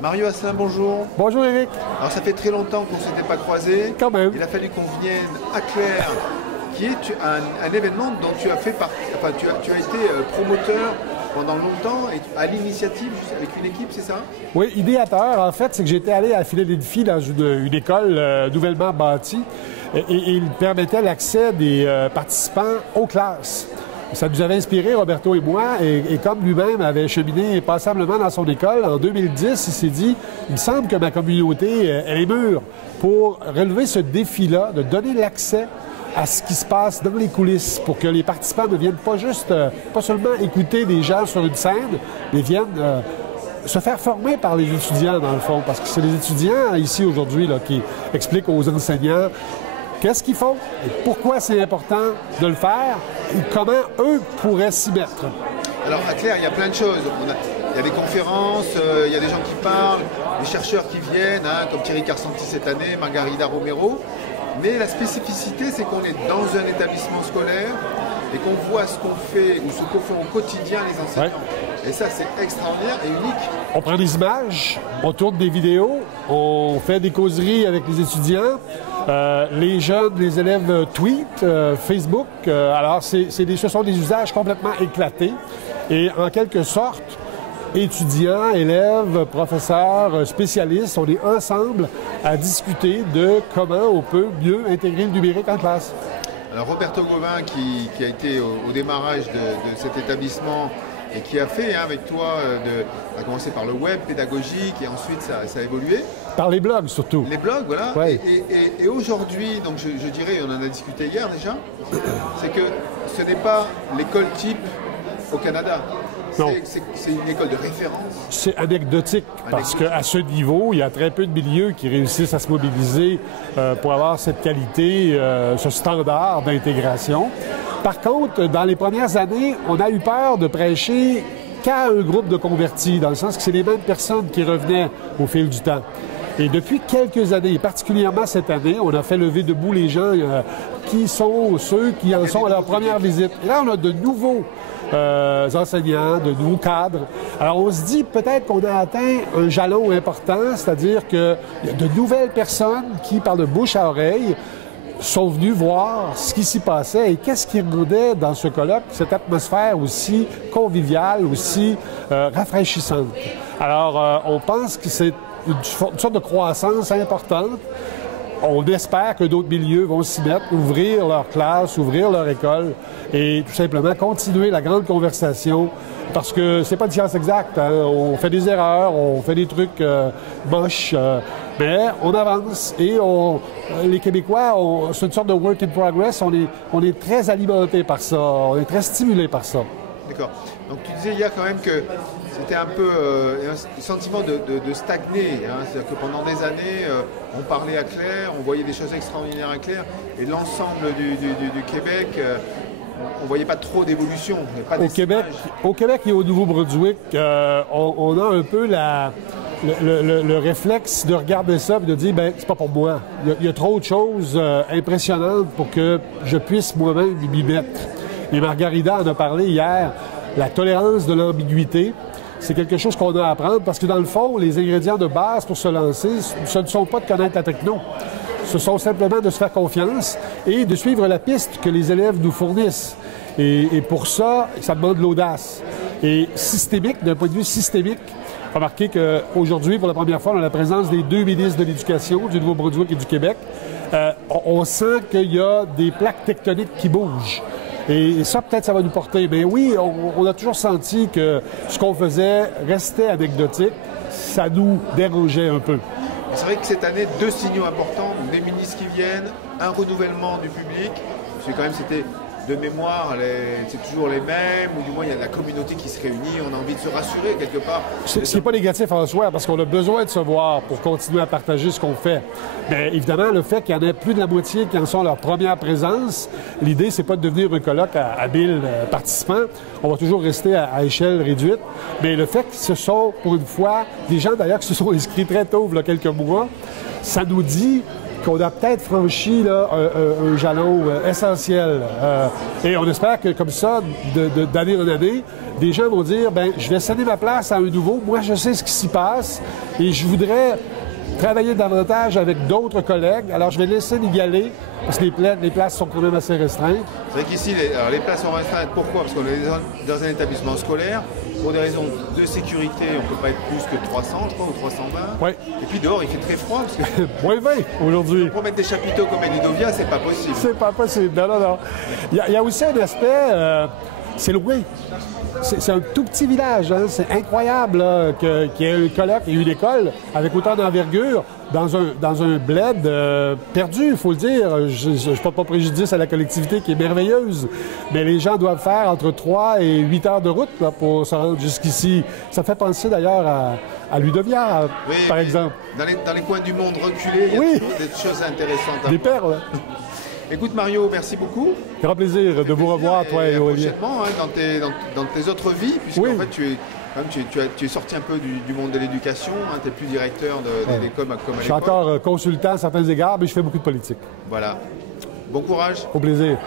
Mario Asselin, bonjour. Bonjour Eric. Alors ça fait très longtemps qu'on ne s'était pas croisés. Quand même. Il a fallu qu'on vienne à Claire, qui est un événement dont tu as fait partie, enfin tu as été promoteur pendant longtemps et à l'initiative avec une équipe, c'est ça? Oui, idéateur, en fait, c'est que j'étais allé à Philadelphie dans une école nouvellement bâtie et il permettait l'accès des participants aux classes. Ça nous avait inspiré, Roberto et moi, et comme lui-même avait cheminé passablement dans son école, en 2010, il s'est dit, il me semble que ma communauté, elle est mûre pour relever ce défi-là, de donner l'accès à ce qui se passe dans les coulisses pour que les participants ne viennent pas seulement écouter des gens sur une scène, mais viennent se faire former par les étudiants, dans le fond, parce que c'est les étudiants ici aujourd'hui là, qui expliquent aux enseignants qu'est-ce qu'ils font et pourquoi c'est important de le faire et comment eux pourraient s'y mettre. Alors à Claire, il y a plein de choses. Il y a des conférences, il y a des gens qui parlent, des chercheurs qui viennent, comme Thierry Carsanti cette année, Margarida Romero. Mais la spécificité, c'est qu'on est dans un établissement scolaire et qu'on voit ce qu'on fait ou ce qu'on fait au quotidien les enseignants. Ouais. Et ça, c'est extraordinaire et unique. On prend des images, on tourne des vidéos, on fait des causeries avec les étudiants. Les jeunes, les élèves tweetent, Facebook. Alors, ce sont des usages complètement éclatés. Et en quelque sorte, étudiants, élèves, professeurs, spécialistes, on est ensemble à discuter de comment on peut mieux intégrer le numérique en classe. Alors Roberto Gauvin, qui a été au démarrage de cet établissement et qui a fait avec toi, a commencé par le web pédagogique et ensuite ça a évolué. Par les blogs surtout. Les blogs, voilà. Ouais. Et aujourd'hui, donc je dirais, on en a discuté hier déjà, c'est que ce n'est pas l'école type au Canada. C'est une école de référence. C'est anecdotique parce qu'à ce niveau, il y a très peu de milieux qui réussissent à se mobiliser pour avoir cette qualité, ce standard d'intégration. Par contre, dans les premières années, on a eu peur de prêcher qu'à un groupe de convertis, dans le sens que c'est les mêmes personnes qui revenaient au fil du temps. Et depuis quelques années, particulièrement cette année, on a fait lever debout les gens qui sont ceux qui en sont à leur première visite. Et là, on a de nouveaux enseignants, de nouveaux cadres. Alors, on se dit peut-être qu'on a atteint un jalon important, c'est-à-dire qu'il y a de nouvelles personnes qui, par de bouche à oreille, sont venus voir ce qui s'y passait et qu'est-ce qui rendait dans ce colloque cette atmosphère aussi conviviale, aussi rafraîchissante. Alors, on pense que c'est une sorte de croissance importante. On espère que d'autres milieux vont s'y mettre, ouvrir leur classe, ouvrir leur école et tout simplement continuer la grande conversation parce que c'est pas une science exacte. Hein? On fait des erreurs, on fait des trucs moches, mais on avance et les Québécois, c'est une sorte de work in progress. On est très alimentés par ça, on est très stimulés par ça. D'accord. Donc tu disais hier quand même que c'était un peu un sentiment de stagner. Hein? C'est-à-dire que pendant des années, on parlait à Claire, on voyait des choses extraordinaires à Claire, et l'ensemble du Québec, on ne voyait pas trop d'évolution. Au Québec et au Nouveau-Brunswick, on a un peu le réflexe de regarder ça et de dire, ben c'est pas pour moi. Il y a trop de choses impressionnantes pour que je puisse moi-même m'y mettre. Et Margarida en a parlé hier, la tolérance de l'ambiguïté. C'est quelque chose qu'on a à apprendre parce que dans le fond, les ingrédients de base pour se lancer, ce ne sont pas de connaître la techno. Ce sont simplement de se faire confiance et de suivre la piste que les élèves nous fournissent. Et pour ça, ça demande de l'audace. Et systémique, d'un point de vue systémique, remarquez qu'aujourd'hui, pour la première fois, on a la présence des deux ministres de l'Éducation, du Nouveau-Brunswick et du Québec. On sent qu'il y a des plaques tectoniques qui bougent. Et ça, peut-être, ça va nous porter. Mais oui, on a toujours senti que ce qu'on faisait restait anecdotique. Ça nous dérangeait un peu. C'est vrai que cette année, deux signaux importants, des ministres qui viennent, un renouvellement du public. Parce que quand même, c'était de mémoire, c'est toujours les mêmes, ou du moins il y a de la communauté qui se réunit, on a envie de se rassurer quelque part. Ce n'est pas négatif en soi, parce qu'on a besoin de se voir pour continuer à partager ce qu'on fait. Mais évidemment, le fait qu'il y en ait plus de la moitié qui en sont leur première présence, l'idée, c'est pas de devenir un colloque à 1000 participants. On va toujours rester à échelle réduite. Mais le fait que ce sont, pour une fois, des gens d'ailleurs qui se sont inscrits très tôt, il y a quelques mois, ça nous dit qu'on a peut-être franchi là, un jalon essentiel. Et on espère que comme ça, d'année en année, des gens vont dire, ben, je vais céder ma place à un nouveau. Moi, je sais ce qui s'y passe et je voudrais travailler davantage avec d'autres collègues. Alors, je vais laisser y aller parce que les places sont quand même assez restreintes. C'est vrai qu'ici, les places sont restreintes. Pourquoi? Parce qu'on est dans un établissement scolaire. Pour des raisons de sécurité, on ne peut pas être plus que 300, je crois, ou 320. Oui. Et puis dehors, il fait très froid. Parce que moins 20 aujourd'hui. pour mettre des chapiteaux comme à Ludovia, c'est pas possible. C'est pas possible. Non, non, non. Il y a aussi un aspect, c'est loin. C'est un tout petit village. Hein? C'est incroyable qu'il y ait un colloque et une école avec autant d'envergure dans un bled perdu, il faut le dire. Je ne porte pas préjudice à la collectivité qui est merveilleuse, mais les gens doivent faire entre 3 et 8 heures de route là, pour se rendre jusqu'ici. Ça fait penser d'ailleurs à Ludovia, oui, par exemple. Dans les coins du monde reculés, il y a toujours des choses intéressantes. Des perles. Écoute Mario, merci beaucoup. Grand plaisir de vous revoir, toi et Olivier. Prochainement, hein, dans tes autres vies, puisqu'en fait tu es sorti un peu du monde de l'éducation, hein, tu n'es plus directeur de l'Écom comme à l'époque. Je suis encore consultant à certains égards, mais je fais beaucoup de politique. Voilà. Bon courage. Au plaisir.